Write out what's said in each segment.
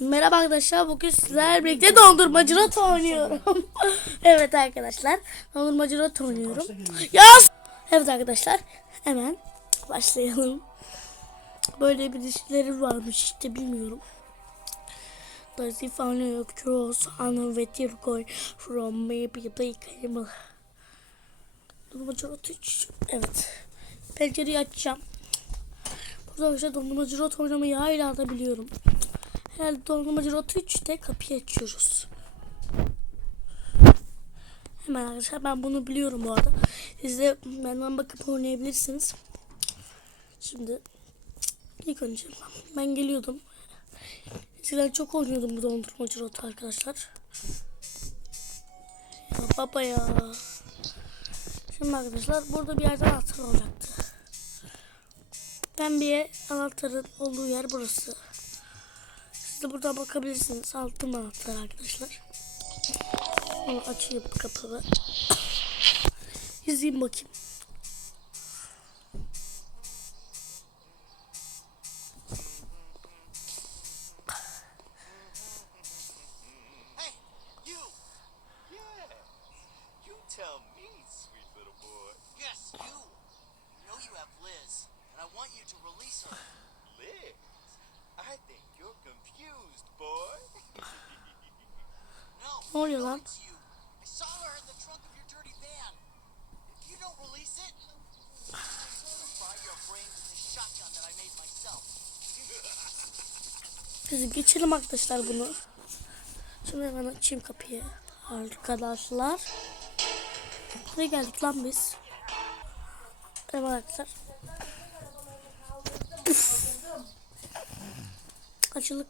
Merhaba arkadaşlar. Bugün sizlerle birlikte dondurmacı rot oynuyorum. evet arkadaşlar. Dondurmacı rot oynuyorum. Yaz. Evet arkadaşlar. Hemen başlayalım. Böyle bir işleri varmış işte bilmiyorum. Does he find a cross on a vertical from maybe the cable? Dondurmacı rot 3. Evet. Pencereyi açacağım. Burada arkadaşlar dondurmacı rot oynamayı hala da biliyorum. Herhalde dondurmacı rota 3'te kapıyı açıyoruz. Hemen arkadaşlar ben bunu biliyorum bu arada. Siz de benden bakıp oynayabilirsiniz. Şimdi ilk önce ben geliyordum. Eskiden çok oynuyordum bu dondurmacı rota arkadaşlar. Ya baba ya. Şimdi arkadaşlar burada bir yerde anahtar olacaktı. Ben bir anahtarın olduğu yer burası. Siz de buradan bakabilirsiniz. Altın anahtar arkadaşlar. Onu açayım kapımı. İzleyin bakayım. Hey, you! Yeah. You tell me, sweet little boy. Yes, you. You know you have Liz, and I want you to release her. Liz? I think you're confused, boy. no. Ne oluyor lan? I saw her in the trunk of your dirty van. If you don't release it, I'll your brains with this shotgun that I made myself. Biz geçelim arkadaşlar bunu. Şimdi hemen açayım kapıyı. Arkadaşlar. Buraya geldik lan biz. Evet arkadaşlar. Açılık.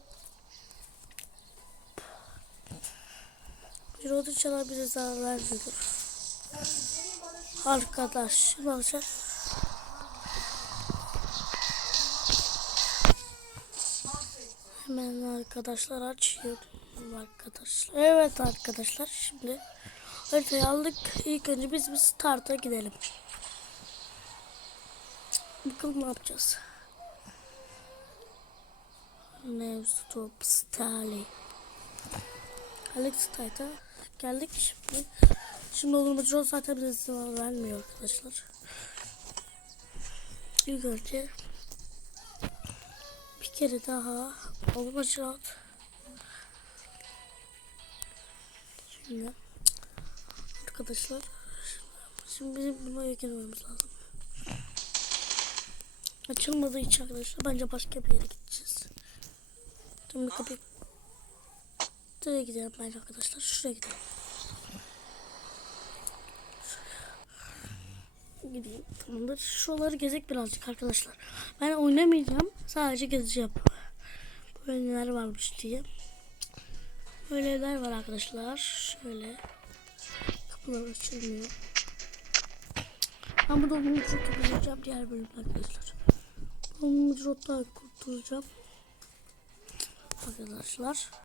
Bir oda çalar bize zarar vermiyordur. Arkadaş. Şimdi arkadaşlar. Hemen arkadaşlar açıyorum arkadaşlar. Evet arkadaşlar şimdi haritayı aldık. İlk önce biz bir start'a gidelim. Bakalım ne yapacağız. Nev Stop Stali. Alex Tayt'a geldik şimdi. Şimdi olur John zaten bize zarar vermiyor arkadaşlar. İlk önce bir kere daha olmayacak. Şimdi arkadaşlar şimdi bizim bunu girmemiz lazım. Açılmadığı için arkadaşlar bence başka bir yere gideceğiz. Şimdi kapıyı Şuraya gidelim bence arkadaşlar. Şuraya gidelim. Gideyim. Tamamdır. Şuraları gezek birazcık arkadaşlar. Ben oynamayacağım. Sadece gezeceğim. Böyle neler varmış diye. Böyle evler var arkadaşlar. Şöyle. Kapılar açılmıyor. Ben burada bunu çok yapacağım diğer bölümde arkadaşlar. Bunu rotlar kurtulacağım. Arkadaşlar.